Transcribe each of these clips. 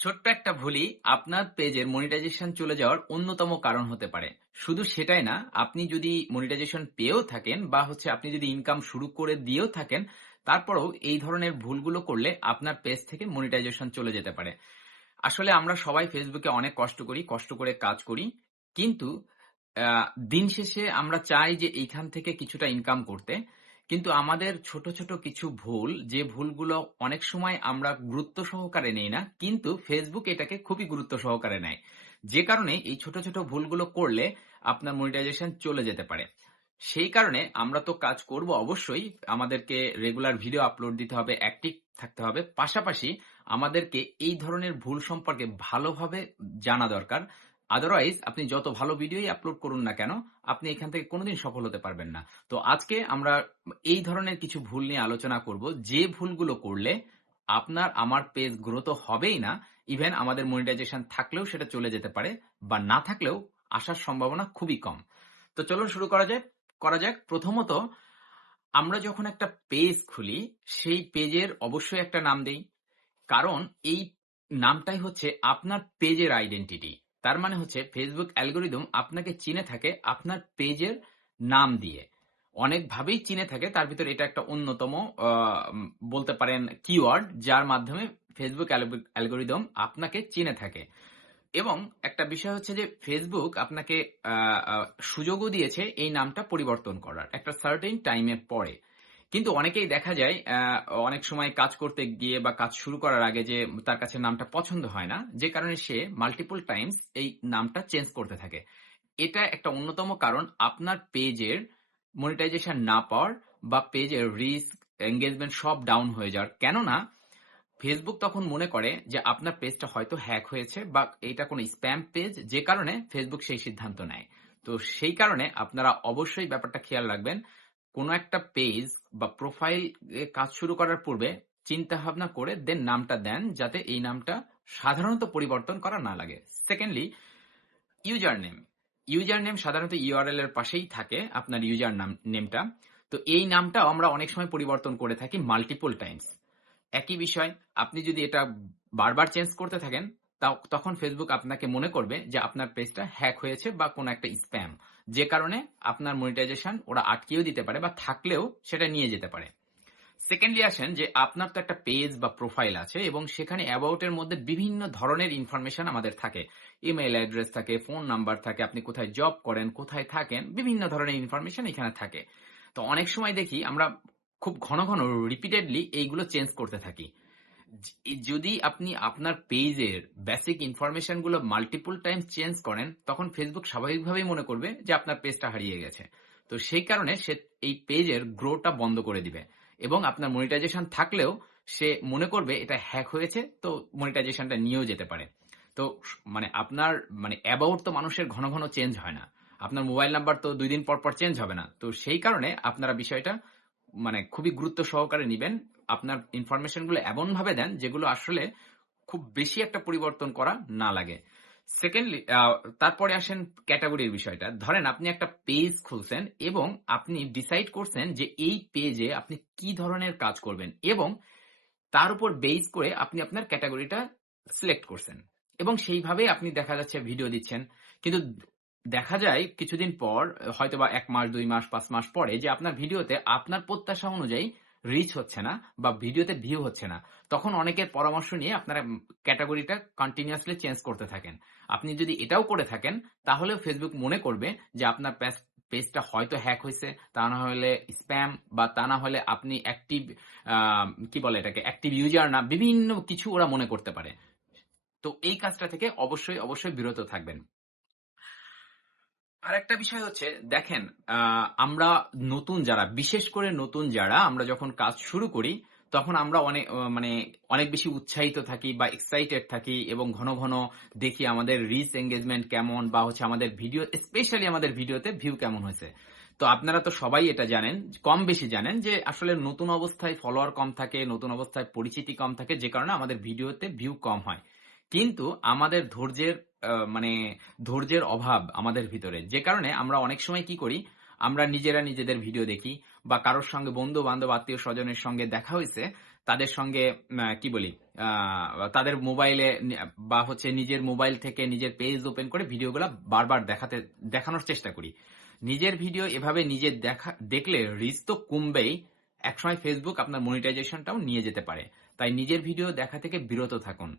ছোট্ট একটা ভুলই আপনার পেজের মনিটাইজেশন চলে যাওয়ার অন্যতম কারণ হতে পারে। শুধু সেটাই না, আপনি যদি মনিটাইজেশন পেয়েও থাকেন বা হচ্ছে আপনি যদি ইনকাম শুরু করে দিয়েও থাকেন, তারপরেও এই ধরনের ভুলগুলো করলে আপনার পেজ থেকে মনিটাইজেশন চলে যেতে পারে। আসলে আমরা সবাই ফেসবুকে অনেক কষ্ট করি, কষ্ট করে কাজ করি, কিন্তু দিন শেষে আমরা চাই যে এইখান থেকে কিছুটা ইনকাম করতে। কিন্তু আমাদের ছোট ছোট কিছু ভুল, যে ভুলগুলো অনেক সময় আমরা গুরুত্ব সহকারে নেই না, কিন্তু ফেসবুক এটাকে খুবই গুরুত্ব সহকারে নেয়। যে কারণে এই ছোট ছোট ভুলগুলো করলে আপনার মনিটাইজেশন চলে যেতে পারে। সেই কারণে আমরা তো কাজ করব অবশ্যই, আমাদেরকে রেগুলার ভিডিও আপলোড দিতে হবে অ্যাক্টিভ থাকতে হবে। পাশাপাশি আমাদেরকে এই ধরনের ভুল সম্পর্কে ভালোভাবে জানা দরকার। আদারওয়াইজ আপনি যত ভালো ভিডিওই আপলোড করুন না কেন, আপনি এখান থেকে কোনোদিন সফল হতে পারবেন না। তো আজকে আমরা এই ধরনের কিছু ভুল নিয়ে আলোচনা করব। যে ভুলগুলো করলে আপনার, আমার পেজ গ্রোথ হবেই না ইভেন আমাদের মনিটাইজেশন থাকলেও সেটা চলে যেতে পারে, বা না থাকলেও আসার সম্ভাবনা খুবই কম। তো চলো শুরু করা যাক করা যাক। প্রথমত, আমরা যখন একটা পেজ খুলি, সেই পেজের অবশ্যই একটা নাম দেই। কারণ এই নামটাই হচ্ছে আপনার পেজের আইডেন্টিটি তার মানে হচ্ছে ফেসবুক অ্যালগোরিদম আপনাকে চিনে থাকে আপনার পেজের নাম দিয়ে। অনেকভাবেই চিনে থাকে, তার ভিতরে এটা একটা অন্যতম বলতে পারেন কিওয়ার্ড যার মাধ্যমে ফেসবুক অ্যালগোরিদম আপনাকে চিনে থাকে। এবং একটা বিষয় হচ্ছে যে ফেসবুক আপনাকে সুযোগও দিয়েছে এই নামটা পরিবর্তন করার। একটা সার্টেন টাইমের পরে। কিন্তু অনেকেই দেখা যায় অনেক সময় কাজ করতে গিয়ে বা কাজ শুরু করার আগে যে তার কাছে নামটা পছন্দ হয় না, যে কারণে সে মাল্টিপল টাইমস এই নামটা চেঞ্জ করতে থাকে। এটা একটা অন্যতম কারণ, আপনার পেজের মনিটাইজেশন না পাওয়ার বা পেজের রিস্ক এঙ্গেজমেন্ট সব ডাউন হয়ে যাওয়ার। কেননা ফেসবুক তখন মনে করে যে আপনার পেজটা হয়তো হ্যাক হয়েছে বা এটা কোনো স্প্যাম পেজ যে কারণে ফেসবুক সেই সিদ্ধান্ত নেয়। তো সেই কারণে আপনারা অবশ্যই ব্যাপারটা খেয়াল রাখবেন, কোনো একটা পেজ বা প্রোফাইল কাজ শুরু করার পূর্বে চিন্তা ভাবনা করে দেন নামটা দেন যাতে এই নামটা সাধারণত পরিবর্তন করা না লাগে। Secondly user name user name সাধারণত ইউআরএল এর পাশেই থাকে আপনার ইউজার নাম নেমটা তো এই নামটাও আমরা অনেক সময় পরিবর্তন করে থাকি মাল্টিপল টাইমস একই বিষয়, আপনি যদি এটা বারবার চেঞ্জ করতে থাকেন তখন ফেসবুক আপনাকে মনে করবে যে আপনার পেজটা হ্যাক হয়েছে বা কোনো একটা স্প্যাম যে কারণে আপনার মনিটাইজেশন ওরা আটকেও দিতে পারে বা থাকলেও সেটা নিয়ে যেতে পারে। সেকেন্ডলি আসেন যে আপনার তো একটা পেজ বা প্রোফাইল আছে এবং সেখানে অ্যাবাউট এর মধ্যে বিভিন্ন ধরনের ইনফরমেশন আমাদের থাকে। ইমেল অ্যাড্রেস থাকে ফোন নাম্বার থাকে, আপনি কোথায় জব করেন, কোথায় থাকেন, বিভিন্ন ধরনের ইনফরমেশন এখানে থাকে। তো অনেক সময় দেখি আমরা খুব ঘন ঘন রিপিটেডলি এইগুলো চেঞ্জ করতে থাকি। যদি আপনি আপনার পেজের বেসিক ইনফরমেশনগুলো মাল্টিপল টাইমস চেঞ্জ করেন, তখন ফেসবুক স্বাভাবিকভাবেই মনে করবে যে আপনার পেজটা হারিয়ে গেছে। তো সেই কারণে সে এই পেজের গ্রোটা বন্ধ করে দিবে এবং আপনার মনিটাইজেশন থাকলেও সে মনে করবে এটা হ্যাক হয়েছে, তো মনিটাইজেশনটা নিয়েও যেতে পারে। তো মানে আপনার মানে অ্যাবাউট তো মানুষের ঘন ঘন চেঞ্জ হয় না। আপনার মোবাইল নাম্বার তো দুই দিন পর পর চেঞ্জ হবে না। তো সেই কারণে আপনারা বিষয়টা মানে খুবই গুরুত্ব সহকারে নেবেন। আপনার ইনফরমেশনগুলো এমন ভাবে দেন যেগুলো আসলে খুব বেশি একটা পরিবর্তন করা না লাগে। সেকেন্ডলি তারপরে আসেন ক্যাটাগরির বিষয়টা। ধরেন আপনি একটা পেজ খুলছেন এবং আপনি ডিসাইড করছেন যে এই পেজে আপনি কি ধরনের কাজ করবেন এবং তার উপর বেস করে আপনি আপনার ক্যাটাগরিটা সিলেক্ট করছেন। এবং সেইভাবে আপনি দেখা যাচ্ছে ভিডিও দিচ্ছেন। কিন্তু দেখা যায় কিছুদিন পর হয়তো বা এক মাস, দুই মাস, পাঁচ মাস পরে যে আপনার ভিডিওতে আপনার প্রত্যাশা অনুযায়ী রিচ হচ্ছে না বা ভিডিওতে ভিউ হচ্ছে না, তখন অনেকের পরামর্শ নিয়ে আপনারা ক্যাটাগরিটা কন্টিনিউয়াসলি চেঞ্জ করতে থাকেন। আপনি যদি এটাও করে থাকেন তাহলে ফেসবুক মনে করবে যে আপনার পেজটা হয়তো হ্যাক হয়েছে, তা না হলে স্প্যাম বা তা না হলে আপনি অ্যাক্টিভ কি বলে এটাকে অ্যাক্টিভ ইউজার না, বিভিন্ন কিছু ওরা মনে করতে পারে। তো এই কাজটা থেকে অবশ্যই অবশ্যই বিরত থাকবেন। আর একটা বিষয় হচ্ছে, দেখেন আমরা নতুন যারা, বিশেষ করে নতুন যারা, আমরা যখন কাজ শুরু করি, তখন আমরা অনেক মানে অনেক বেশি উৎসাহিত থাকি বা এক্সাইটেড থাকি এবং ঘন ঘন দেখি আমাদের রিচ এঙ্গেজমেন্ট কেমন বা হচ্ছে আমাদের ভিডিও স্পেশালি আমাদের ভিডিওতে ভিউ কেমন হয়েছে। তো আপনারা তো সবাই এটা জানেন, কম বেশি জানেন যে আসলে নতুন অবস্থায় ফলোয়ার কম থাকে, নতুন অবস্থায় পরিচিতি কম থাকে, যে কারণে আমাদের ভিডিওতে ভিউ কম হয়। কিন্তু আমাদের ধৈর্যের মানে ধৈর্যের অভাব আমাদের ভিতরে। যে কারণে আমরা অনেক সময় কি করি, আমরা নিজেরা নিজেদের ভিডিও দেখি বা কারোর সঙ্গে বন্ধু বান্ধব আত্মীয় স্বজনের সঙ্গে দেখা হয়েছে, তাদের সঙ্গে কি বলি তাদের মোবাইলে বা হচ্ছে নিজের মোবাইল থেকে নিজের পেজ ওপেন করে ভিডিওগুলো বারবার দেখাতে, দেখানোর চেষ্টা করি। নিজের ভিডিও এভাবে নিজে দেখা, দেখলে রিচ তো কমবেই, একসময় ফেসবুক আপনার মনিটাইজেশনটাও নিয়ে যেতে পারে। তাই নিজের ভিডিও দেখা থেকে বিরত থাকুন।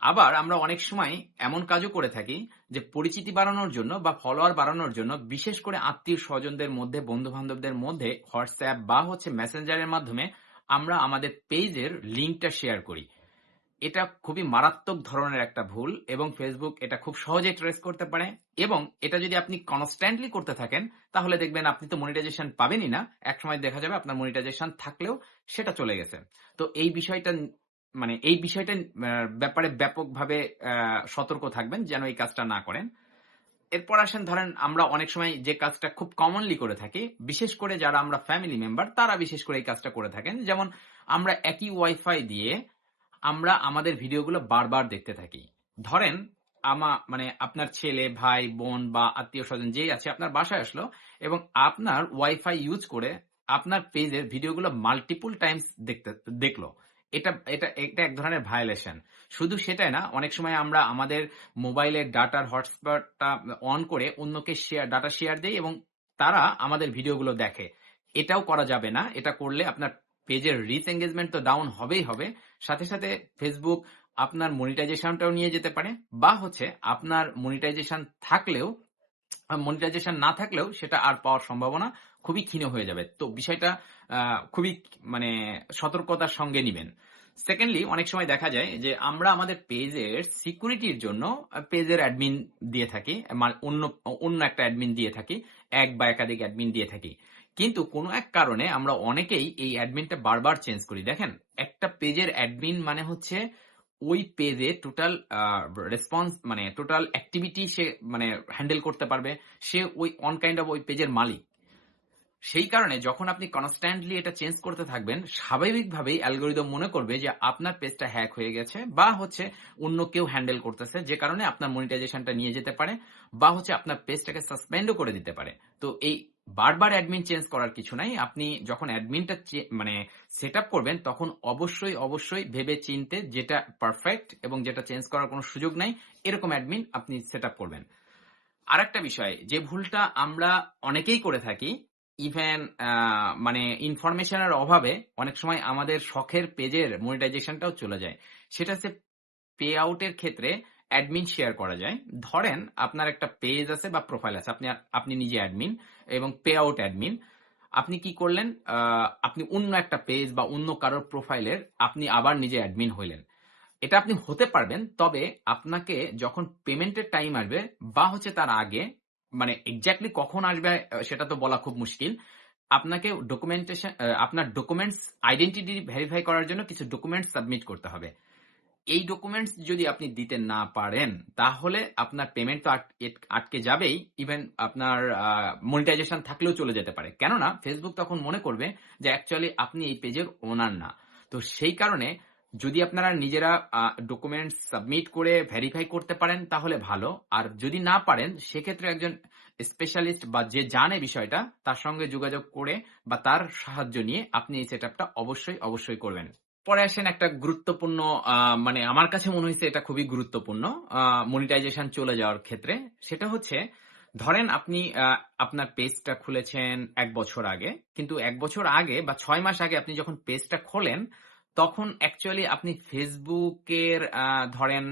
আবার আমরা অনেক সময় এমন কাজও করে থাকি যে পরিচিতি বাড়ানোর জন্য বা ফলোয়ার বাড়ানোর জন্য বিশেষ করে আত্মীয় স্বজনদের মধ্যে বন্ধু বান্ধবদের মধ্যে হোয়াটসঅ্যাপ বা হচ্ছে মেসেঞ্জারের মাধ্যমে আমরা আমাদের পেজের লিঙ্কটা শেয়ার করি। এটা খুবই মারাত্মক ধরনের একটা ভুল এবং ফেসবুক এটা খুব সহজে ট্রেস করতে পারে এবং এটা যদি আপনি কনস্ট্যান্টলি করতে থাকেন, তাহলে দেখবেন আপনি তো মনিটাইজেশন পাবেনই না। একসময় দেখা যাবে আপনার মনিটাইজেশন থাকলেও সেটা চলে গেছে। তো এই বিষয়টা মানে এই বিষয়টা ব্যাপারে ব্যাপকভাবে সতর্ক থাকবেন যেন এই কাজটা না করেন। এরপর আসেন, ধরেন আমরা অনেক সময় যে কাজটা খুব কমনলি করে থাকি, বিশেষ করে যারা আমরা ফ্যামিলি মেম্বার তারা বিশেষ করে এই কাজটা করে থাকেন। যেমন আমরা একই ওয়াইফাই দিয়ে আমরা আমাদের ভিডিওগুলো বারবার দেখতে থাকি। ধরেন আমা মানে আপনার ছেলে, ভাই, বোন বা আত্মীয় স্বজন যেই আছে, আপনার বাসায় আসলো এবং আপনার ওয়াইফাই ইউজ করে আপনার পেজের ভিডিওগুলো মাল্টিপল টাইমস দেখতে, দেখল। এটা এটা এটা এক ধরনের ভায়োলেশন শুধু সেটাই না, অনেক সময় আমরা আমাদের মোবাইলের ডাটার হটস্পটটা অন করে অন্যকে শেয়ার ডাটা শেয়ার দেই এবং তারা আমাদের ভিডিওগুলো দেখে। এটাও করা যাবে না। এটা করলে আপনার পেজের রিচ এঙ্গেজমেন্ট তো ডাউন হবেই হবে। সাথে সাথে ফেসবুক আপনার মনিটাইজেশনটাও নিয়ে যেতে পারে বা হচ্ছে আপনার মনিটাইজেশন থাকলেও মনিটাইজেশন না থাকলেও সেটা আর পাওয়ার সম্ভাবনা খুবই ক্ষীণ হয়ে যাবে। তো বিষয়টা খুবই মানে সতর্কতার সঙ্গে নিবেন। সেকেন্ডলি অনেক সময় দেখা যায় যে আমরা আমাদের পেজের সিকিউরিটির জন্য পেজের অ্যাডমিন দিয়ে থাকি অন্য অন্য একটা অ্যাডমিন দিয়ে থাকি, এক বা একাধিক অ্যাডমিন দিয়ে থাকি। কিন্তু কোনো এক কারণে আমরা অনেকেই এই অ্যাডমিনটা বারবার চেঞ্জ করি। দেখেন, একটা পেজের অ্যাডমিন মানে হচ্ছে ওই পেজে টোটাল রেসপন্স মানে টোটাল অ্যাক্টিভিটি সে মানে হ্যান্ডেল করতে পারবে। সে ওই অন কাইন্ড অফ ওই পেজের মালিক। সেই কারণে যখন আপনি কনস্ট্যান্টলি এটা চেঞ্জ করতে থাকবেন, স্বাভাবিকভাবেই অ্যালগোরিদম মনে করবে যে আপনার পেজটা হ্যাক হয়ে গেছে বা হচ্ছে অন্য কেউ হ্যান্ডেল করতেছে, যে কারণে আপনার মনিটাইজেশনটা নিয়ে যেতে পারে বা হচ্ছে আপনার পেজটাকে সাসপেন্ডও করে দিতে পারে। তো এই বারবার অ্যাডমিন চেঞ্জ করার কিছু নাই। আপনি যখন অ্যাডমিনটা মানে সেট করবেন, তখন অবশ্যই অবশ্যই ভেবে চিনতে যেটা পারফেক্ট এবং যেটা চেঞ্জ করার কোনো সুযোগ নাই, এরকম অ্যাডমিন আপনি সেট করবেন। আরেকটা বিষয়, যে ভুলটা আমরা অনেকেই করে থাকি ইভেন মানে ইনফরমেশনের অভাবে অনেক সময় আমাদের শখের পেজের মনিটাইজেশনটাও চলে যায়। সেটা হচ্ছে পে আউটের ক্ষেত্রে অ্যাডমিন শেয়ার করা যায়। ধরেন আপনার একটা পেজ আছে বা প্রোফাইল আছে, আপনি আপনি নিজে অ্যাডমিন এবং পে আউট অ্যাডমিন আপনি কি করলেন? আপনি অন্য একটা পেজ বা অন্য কারোর প্রোফাইলের আপনি আবার নিজে অ্যাডমিন হইলেন। এটা আপনি হতে পারবেন, তবে আপনাকে যখন পেমেন্টের টাইম আসবে বা হচ্ছে তার আগে মানে এক্স্যাক্টলি কখন আসবে সেটা তো বলা খুব মুশকিল। আপনাকে ডকুমেন্টেশন আপনার ডকুমেন্টস আইডেন্টিটি ভেরিফাই করার জন্য কিছু ডকুমেন্টস সাবমিট করতে হবে। এই ডকুমেন্টস যদি আপনি দিতে না পারেন, তাহলে আপনার পেমেন্ট তো আটকে যাবেই। ইভেন আপনার মনিটাইজেশন থাকলেও চলে যেতে পারে। কেননা ফেসবুক তখন মনে করবে যে অ্যাকচুয়ালি আপনি এই পেজের ওনার না। তো সেই কারণে যদি আপনারা নিজেরা ডকুমেন্টস সাবমিট করে ভেরিফাই করতে পারেন, তাহলে ভালো। আর যদি না পারেন, সেক্ষেত্রে একজন স্পেশালিস্ট বা যে জানে বিষয়টা, তার সঙ্গে যোগাযোগ করে বা তার সাহায্য নিয়ে আপনি এই সেট অবশ্যই অবশ্যই করবেন। পরে আসেন একটা গুরুত্বপূর্ণ মানে আমার কাছে মনে হয়েছে এটা খুবই গুরুত্বপূর্ণ মনিটাইজেশন চলে যাওয়ার ক্ষেত্রে। সেটা হচ্ছে, ধরেন আপনি আপনার পেজটা খুলেছেন এক বছর আগে, কিন্তু এক বছর আগে বা ছয় মাস আগে আপনি যখন পেজটা খোলেন তখন অ্যাকচুয়ালি আপনি ফেসবুকের ধরেন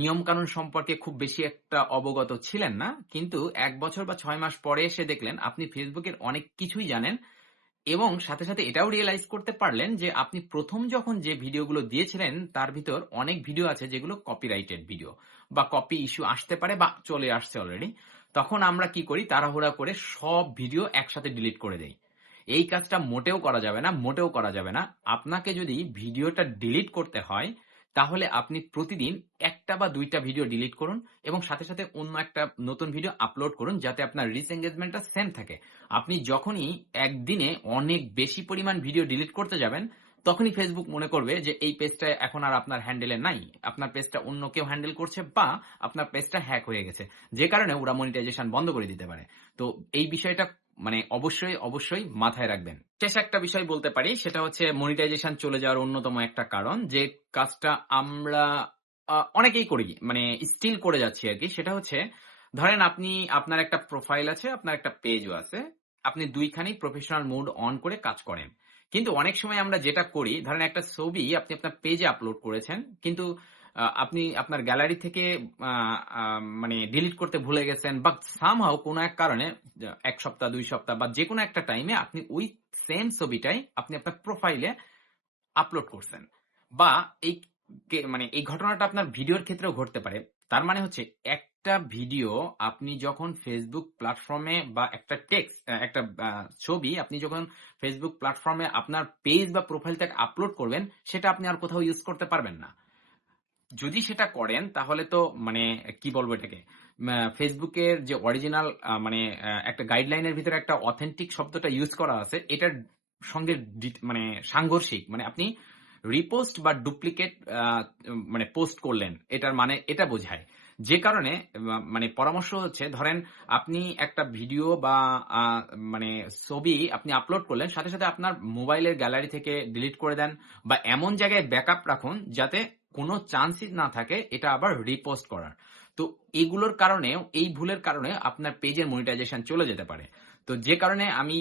নিয়মকানুন সম্পর্কে খুব বেশি একটা অবগত ছিলেন না। কিন্তু এক বছর বা ছয় মাস পরে এসে দেখলেন আপনি ফেসবুকের অনেক কিছুই জানেন এবং সাথে সাথে এটাও রিয়েলাইজ করতে পারলেন যে আপনি প্রথম যখন যে ভিডিওগুলো দিয়েছিলেন, তার ভিতর অনেক ভিডিও আছে যেগুলো কপিরাইটেড ভিডিও বা কপি ইস্যু আসতে পারে বা চলে আসছে অলরেডি তখন আমরা কি করি, তাড়াহুড়া করে সব ভিডিও একসাথে ডিলিট করে দেই। এই কাজটা মোটেও করা যাবে না, মোটেও করা যাবে না। আপনাকে যদি ভিডিওটা ডিলিট করতে হয়, তাহলে আপনি প্রতিদিন একটা বা দুইটা ভিডিও ডিলিট করুন এবং সাথে সাথে অন্য একটা নতুন ভিডিও আপলোড করুন যাতে আপনার রিচ এঙ্গেজমেন্টটা সেম থাকে। আপনি যখনই একদিনে অনেক বেশি পরিমাণ ভিডিও ডিলিট করতে যাবেন, তখনই ফেসবুক মনে করবে যে এই পেজটা এখন আর আপনার হ্যান্ডেলে নাই। আপনার পেজটা অন্য কেউ হ্যান্ডেল করছে বা আপনার পেজটা হ্যাক হয়ে গেছে। যে কারণে ওরা মনিটাইজেশন বন্ধ করে দিতে পারে। তো এই বিষয়টা মানে অবশ্যই অবশ্যই মাথায় রাখবেন। শেষ একটা বিষয় বলতে পারি, সেটা হচ্ছে মনিটাইজেশন চলে যাওয়ার অন্যতম একটা কারণ, যে কাজটা আমরা অনেকেই করি মানে স্টিল করে যাচ্ছি আর কি। সেটা হচ্ছে, ধরেন আপনি, আপনার একটা প্রোফাইল আছে, আপনার একটা পেজও আছে, আপনি দুইখানি প্রফেশনাল মোড অন করে কাজ করেন। কিন্তু অনেক সময় আমরা যেটা করি, ধরেন একটা ছবি আপনি আপনার পেজে আপলোড করেছেন, কিন্তু আপনি আপনার গ্যালারি থেকে মানে ডিলিট করতে ভুলে গেছেন বা সামহাও কোনো এক কারণে এক সপ্তাহ, দুই সপ্তাহ বা যে কোনো একটা টাইমে আপনি ওই সেম ছবিটাই আপনি আপনার প্রোফাইলে আপলোড করছেন। বা এই মানে এই ঘটনাটা আপনার ভিডিওর ক্ষেত্রেও ঘটতে পারে। তার মানে হচ্ছে একটা ভিডিও আপনি যখন ফেসবুক প্ল্যাটফর্মে বা একটা টেক্সট একটা ছবি আপনি যখন ফেসবুক প্ল্যাটফর্মে আপনার পেজ বা প্রোফাইল থেকে আপলোড করবেন, সেটা আপনি আর কোথাও ইউজ করতে পারবেন না। যদি সেটা করেন, তাহলে তো মানে কি বলব এটাকে? ফেসবুকের যে অরিজিনাল মানে একটা গাইডলাইনের ভিতরে একটা অথেন্টিক শব্দটা ইউজ করা আছে, এটার সঙ্গে মানে সাংঘর্ষিক। মানে আপনি রিপোস্ট বা ডুপ্লিকেট মানে পোস্ট করলেন, এটার মানে এটা বোঝায়। যে কারণে মানে পরামর্শ হচ্ছে, ধরেন আপনি একটা ভিডিও বা মানে ছবি আপনি আপলোড করলেন, সাথে সাথে আপনার মোবাইলের গ্যালারি থেকে ডিলিট করে দেন, বা এমন জায়গায় ব্যাকআপ রাখুন, যাতে কোনো চান্সই না থাকে এটা আবার রিপোস্ট করার। তো এগুলোর কারণেও এই ভুলের কারণে আপনার পেজের মনিটাইজেশন চলে যেতে পারে। তো যে কারণে আমি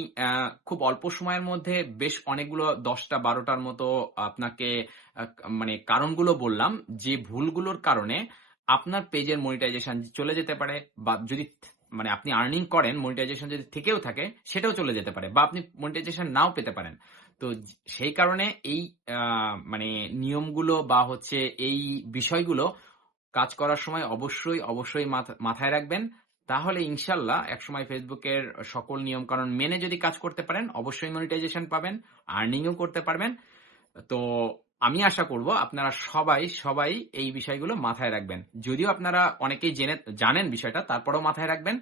খুব অল্প সময়ের মধ্যে বেশ অনেকগুলো দশটা, বারোটার মতো আপনাকে মানে কারণগুলো বললাম, যে ভুলগুলোর কারণে আপনার পেজের মনিটাইজেশন চলে যেতে পারে বা যদি মানে আপনি আর্নিং করেন মনিটাইজেশন যদি থেকেও থাকে, সেটাও চলে যেতে পারে বা আপনি মনিটাইজেশন নাও পেতে পারেন। তো সেই কারণে এই মানে নিয়মগুলো বা হচ্ছে এই বিষয়গুলো কাজ করার সময় অবশ্যই অবশ্যই মাথা- মাথায় রাখবেন। তাহলে ইনশাল্লাহ একসময় ফেসবুকের সকল নিয়ম কারণ মেনে যদি কাজ করতে পারেন, অবশ্যই মনিটাইজেশন পাবেন আর্নিংও করতে পারবেন। তো আমি আশা করব আপনারা সবাই সবাই এই বিষয়গুলো মাথায় রাখবেন। যদিও আপনারা অনেকেই জেনে, জানেন বিষয়টা, তারপরেও মাথায় রাখবেন।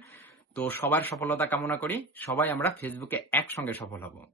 তো সবার সফলতা কামনা করি। সবাই আমরা ফেসবুকে একসঙ্গে সফল হব।